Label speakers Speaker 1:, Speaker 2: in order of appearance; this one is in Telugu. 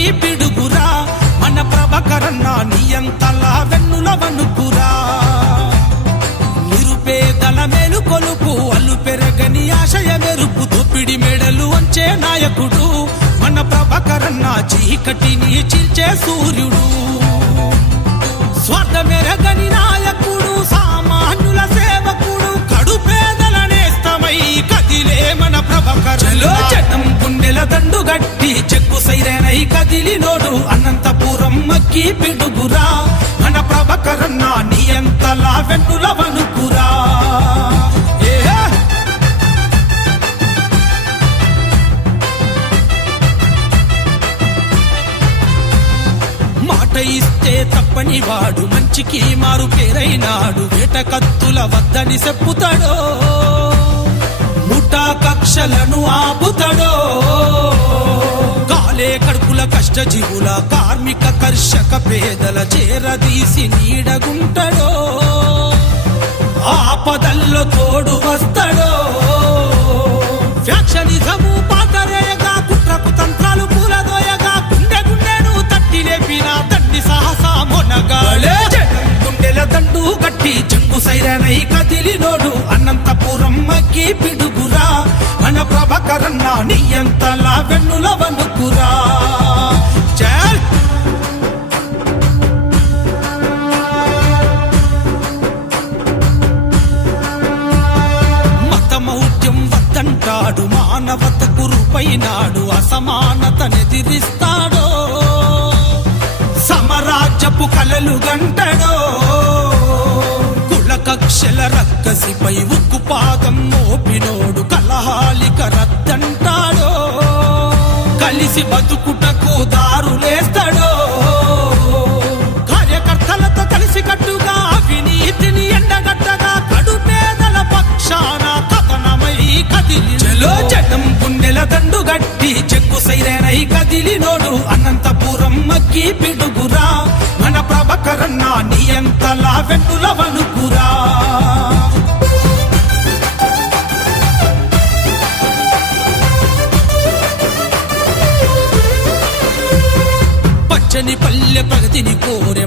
Speaker 1: నీ పిడుగురా. మన ప్రభకరన్న అంతలా వెన్నుల వణుకురా నిరుపేదల మేలు కొలుపు అల్లు పెరగని ఆశయ మెరుపు దొప్పిడి మెడలు వంచే నాయకుడు. మన ప్రభకరన్న చీకటిని చీల్చే సూర్యుడు. అనంతపురం పిడుగురా? మన ప్రభకరన్న నియంతలా వెన్నుల వణుకురా మాట ఇస్తే తప్పని వాడు మంచికి మారు పేరైనాడు. వేట కత్తుల వద్దని చెప్పుతాడో? ముఠా కక్షలను ఆపుతాడో? కాలే కడుపుల కష్టజీవుల కార్మిక కర్షక పేదల చేరదీసి నీడగుంటడో? ఆపదల్లో తోడు వస్తాడో? ఫ్యాక్షనిజము పాతరేయగా కుట్రకు తంత్రాలు పూలదోయగా గుండె గుండెను తట్టి లేపిన తండ్రి సాహస మొనగాళే గుండెల దండు కట్టి చెంగు సైరనై కదిలినోడు అనంతపురం మగ్గి పిడుగురా. మన ప్రభకరన్న నియంతలా ఎంతలా వెన్నులవ మానవతకు రూపైనాడు అసమానతనెదిరిస్తాడో? సమరాజ్యపు కలలు గంటడో? కుల కక్షల రక్కసిపై ఉక్కు పాదం మోపినోడు కలహాలిక రద్దంటాడో? కలిసి బతుకుటకు దా కట్టి చెక్కు సైరేనై కదిలినోడు అనంతపురం మక్కి పిడుగురా. మన ప్రభకరన్న నియంతలా వెంటుల వణుకురా. పచ్చని పల్లె ప్రగతిని కోరే